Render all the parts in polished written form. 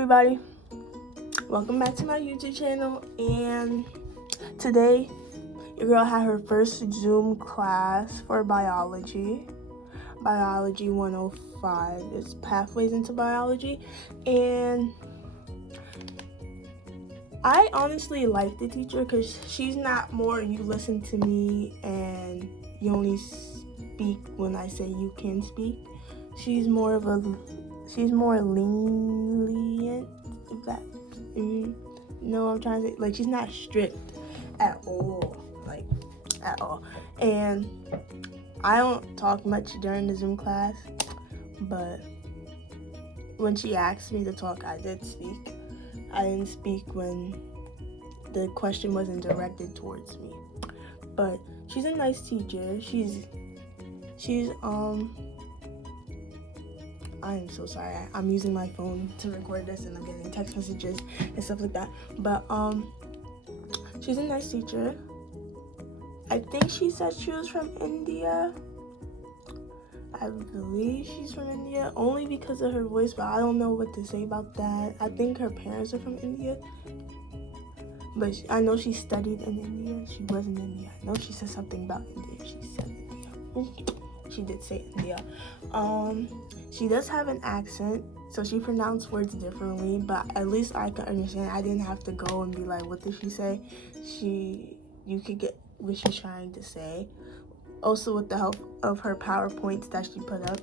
everybody, welcome back to my YouTube channel. And today your girl had her first Zoom class for biology 105. It's pathways into biology, and I honestly like the teacher because she's not more you listen to me and you only speak when I say you can speak. She's more lenient, if that, you know what I'm trying to say. Like, she's not strict at all, And I don't talk much during the Zoom class, but when she asked me to talk, I did speak. I didn't speak when the question wasn't directed towards me. But she's a nice teacher. She's I am so sorry. I'm using my phone to record this and I'm getting text messages and stuff like that. But she's a nice teacher. I think she said she was from India. I believe she's from India only because of her voice, but I don't know what to say about that. I think her parents are from India. But I know she studied in India. She was in India. I know she said something about India. She said India. She did say India. She does have an accent, so she pronounced words differently, but at least I could understand. I didn't have to go and be like, what did she say? You could get what she's trying to say. Also with the help of her PowerPoints that she put up.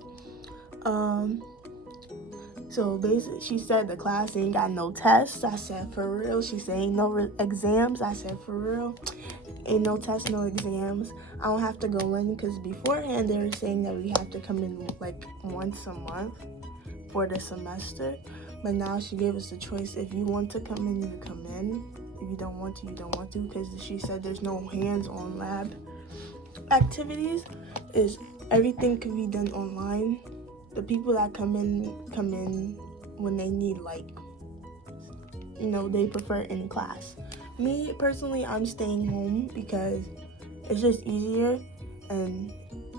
So basically, she said the class ain't got no tests. I said, for real? She said ain't no exams. I said, for real? Ain't no tests, no exams. I don't have to go in because beforehand they were saying that we have to come in like once a month for the semester. But now she gave us the choice. If you want to come in, you come in. If you don't want to, you don't want to, because she said there's no hands-on lab activities. Everything can be done online. The people that come in when they need, they prefer in class. Me personally, I'm staying home because it's just easier. And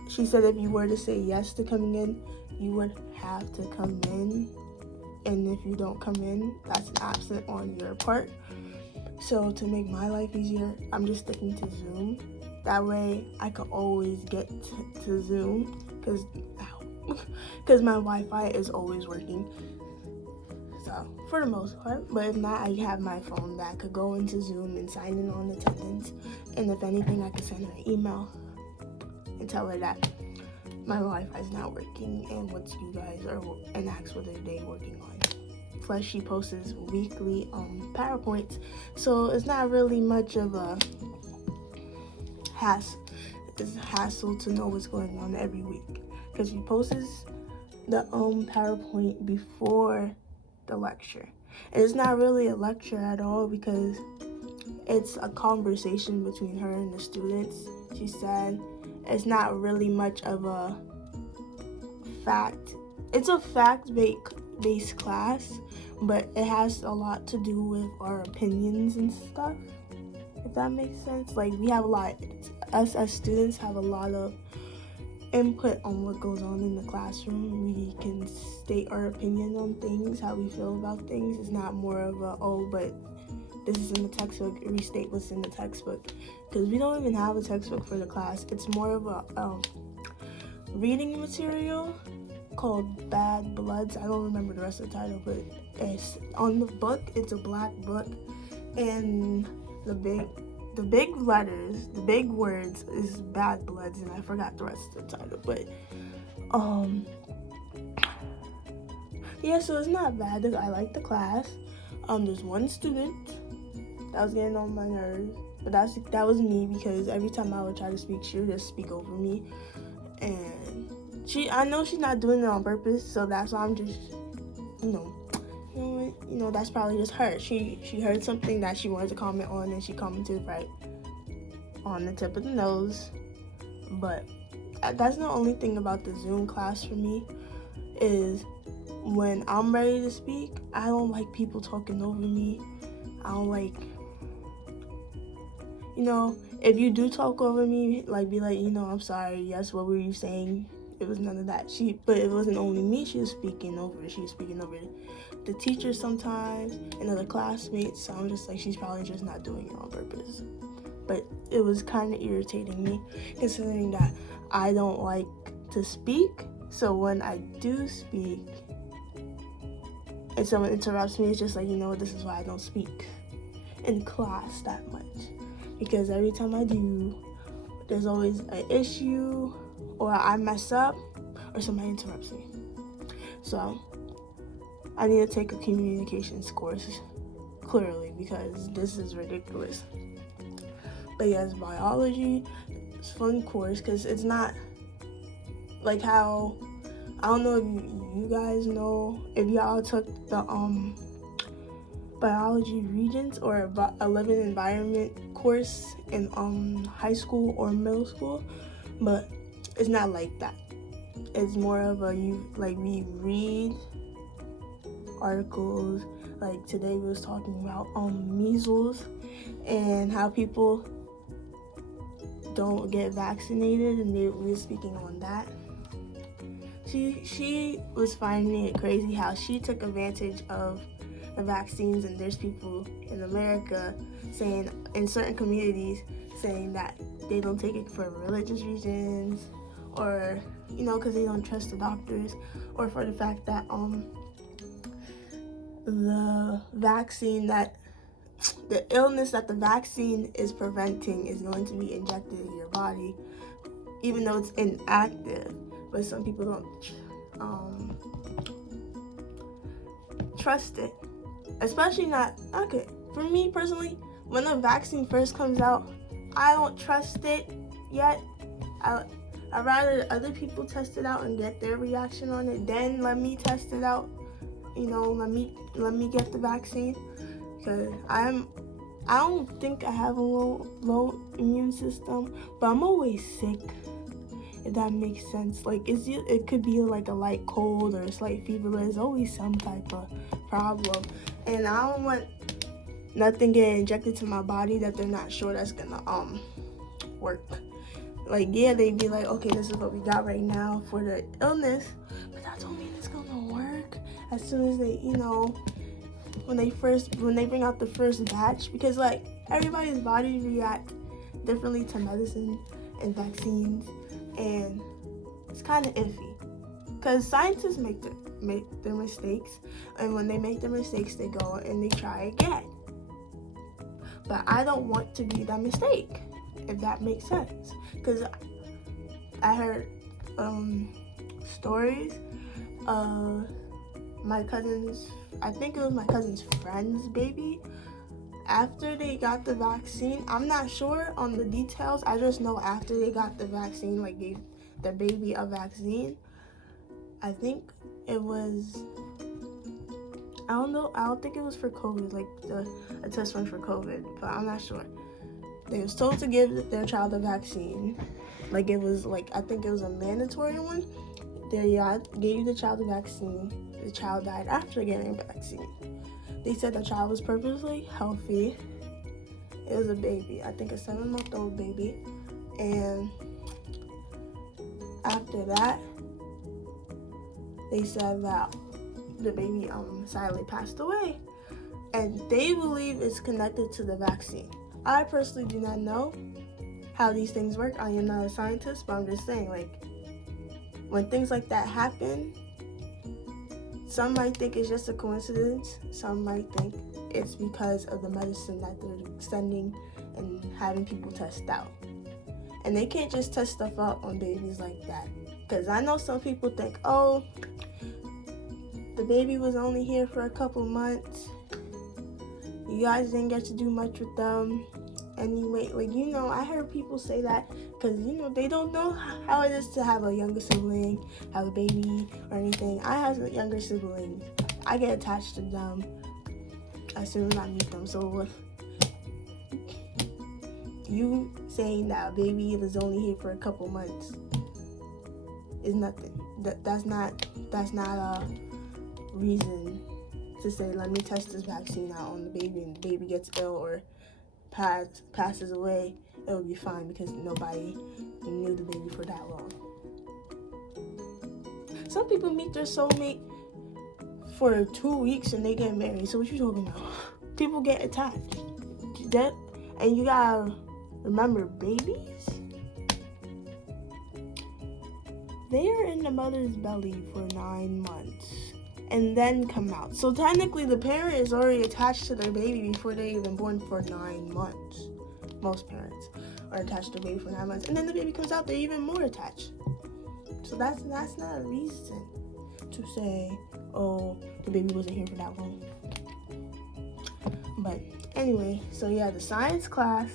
she said if you were to say yes to coming in, you would have to come in. And if you don't come in, that's an absent on your part. So to make my life easier, I'm just sticking to Zoom. That way I could always get to Zoom because my Wi-Fi is always working. So for the most part, but if not, I have my phone that I could go into Zoom and sign in on attendance. And if anything, I could send her an email and tell her that my Wi-Fi is not working and what you guys are, and ask what they're working on. Plus, she posts weekly PowerPoints, so it's not really much of a hassle to know what's going on every week, because she posts the PowerPoint before the lecture. And it's not really a lecture at all because it's a conversation between her and the students. She said it's not really much of a fact. It's a fact-based class, but it has a lot to do with our opinions and stuff, if that makes sense. Like, we have us as students have a lot of input on what goes on in the classroom. We can state our opinion on things, how we feel about things. It's not more of but this is in the textbook, restate what's in the textbook, because we don't even have a textbook for the class. It's more of a reading material called Bad Bloods. I don't remember the rest of the title, but it's on the book. It's a black book, and the big letters, the big words is Bad Bloods, and I forgot the rest of the title, but yeah, so it's not bad. I like the class. There's one student that was getting on my nerves, but that was me, because every time I would try to speak, she would just speak over me, and I know she's not doing it on purpose, so that's why I'm just, that's probably just her. She heard something that she wanted to comment on, and she commented right on the tip of the nose. But that's the only thing about the Zoom class for me, is when I'm ready to speak, I don't like people talking over me. I don't like, if you do talk over me, be like, I'm sorry, yes, what were you saying? It was none of that. But it wasn't only me she was speaking over. She was speaking over the teachers sometimes and other classmates. So I'm just like, she's probably just not doing it on purpose. But it was kind of irritating me, considering that I don't like to speak. So when I do speak and someone interrupts me, it's just like, you know what, this is why I don't speak in class that much. Because every time I do, there's always an issue, or I mess up, or somebody interrupts me. So I need to take a communications course, clearly, because this is ridiculous. But yes, biology is a fun course because it's not like how, I don't know if you guys know, if y'all took the biology regents or a living environment course in high school or middle school, but it's not like that. It's more of we read articles. Like today we was talking about measles and how people don't get vaccinated, and we were speaking on that. She was finding it crazy how she took advantage of the vaccines, and there's people in America saying, in certain communities, saying that they don't take it for religious reasons, or because they don't trust the doctors, or for the fact that the vaccine the illness that the vaccine is preventing is going to be injected in your body, even though it's inactive. But some people don't trust it, especially not okay. For me personally, when a vaccine first comes out, I don't trust it yet. I'd rather other people test it out and get their reaction on it, then let me test it out. Let me get the vaccine, because I don't think I have a low immune system, but I'm always sick, if that makes sense. Like it could be like a light cold or a slight fever, but it's always some type of problem, and I don't want nothing getting injected to my body that they're not sure that's gonna work. Like, yeah, they'd be like, okay, this is what we got right now for the illness, but that don't mean it's gonna work as soon as they, when they bring out the first batch, because like everybody's body react differently to medicine and vaccines, and it's kind of iffy, because scientists make their mistakes, and when they make their mistakes, they go and they try again. But I don't want to be that mistake, if that makes sense, because I heard stories of my cousin's, I think it was my cousin's friend's baby. After they got the vaccine, I'm not sure on the details, I just know after they got the vaccine, like gave their baby a vaccine, I think it was, I don't think it was for COVID, like a test run for COVID, but I'm not sure. They was told to give their child a vaccine, like it was like, I think it was a mandatory one. They gave the child a vaccine. The child died after getting a vaccine. They said the child was perfectly healthy. It was a baby, I think a 7-month-old baby. And after that, they said that the baby sadly passed away. And they believe it's connected to the vaccine. I personally do not know how these things work. I am not a scientist, but I'm just saying, like, when things like that happen, some might think it's just a coincidence. Some might think it's because of the medicine that they're sending and having people test out. And they can't just test stuff out on babies like that. Because I know some people think, oh, the baby was only here for a couple months. You guys didn't get to do much with them. Anyway, like, I heard people say that because, they don't know how it is to have a younger sibling, have a baby or anything. I have younger siblings. I get attached to them as soon as I meet them. So with you saying that a baby was only here for a couple months is nothing. That's not a reason to say, let me test this vaccine out on the baby, and the baby gets ill or passes away, it will be fine because nobody knew the baby for that long. Some people meet their soulmate for 2 weeks and they get married. So what you talking about? People get attached. And you gotta remember, babies, they are in the mother's belly for 9 months and then come out. So technically the parent is already attached to their baby before they're even born for 9 months. Most parents are attached to their baby for 9 months. And then the baby comes out, they're even more attached. So that's not a reason to say, oh, the baby wasn't here for that long. But anyway, so yeah, the science class,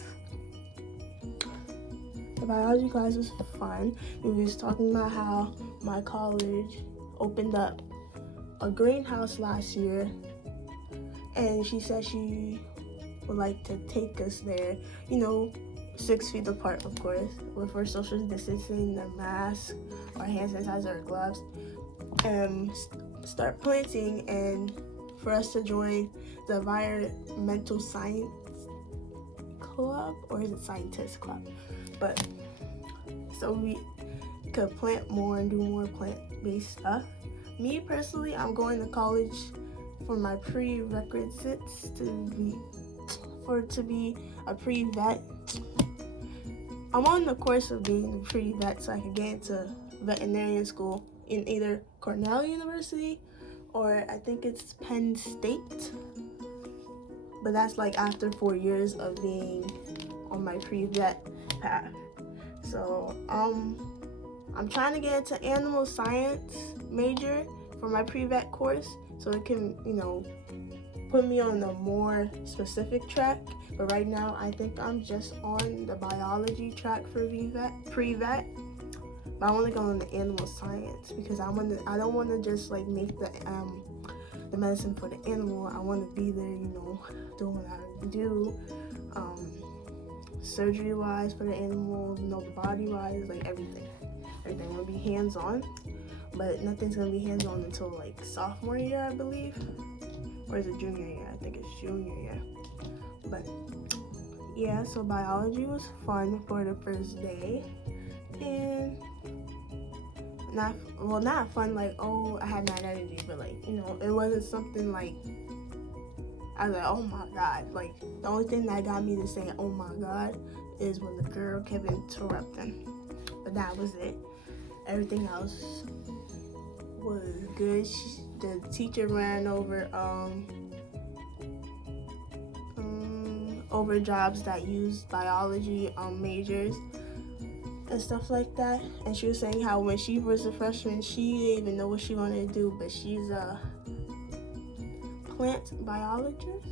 the biology class was fun. We was talking about how my college opened up a greenhouse last year, and she said she would like to take us there, 6 feet apart, of course, with our social distancing, the mask, our hand sanitizer, our gloves, and start planting, and for us to join the environmental science club, or is it scientist club? But so we could plant more and do more plant-based stuff. Me personally, I'm going to college for my prerequisites to be a pre-vet. I'm on the course of being a pre-vet so I can get into veterinarian school in either Cornell University or I think it's Penn State. But that's like after 4 years of being on my pre-vet path. So I'm trying to get into animal science major for my pre-vet course so it can, put me on a more specific track. But right now I think I'm just on the biology track for pre-vet. But I want to go into animal science because I don't want to just like make the medicine for the animal. I want to be there, doing what I do, surgery-wise for the animal, the body-wise, like everything. Everything will be hands-on, but nothing's gonna be hands-on until like sophomore year, I believe, or is it junior year? I think it's junior year. But yeah, so biology was fun for the first day, and not fun like, oh, I had mad energy, but like, it wasn't something like I was like, oh my god. Like, the only thing that got me to say oh my god is when the girl kept interrupting, but that was it. Everything else was good. The teacher ran over jobs that used biology majors and stuff like that. And she was saying how when she was a freshman, she didn't even know what she wanted to do, but she's a plant biologist.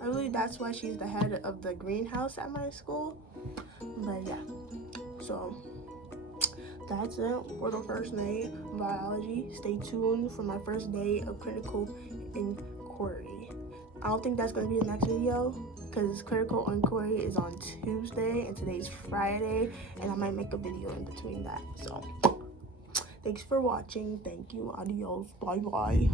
I believe that's why she's the head of the greenhouse at my school. But yeah, so that's it for the first day of biology. Stay tuned for my first day of critical inquiry. I don't think that's going to be the next video because critical inquiry is on Tuesday and today's Friday, and I might make a video in between that. So thanks for watching. Thank you. Adios. Bye bye.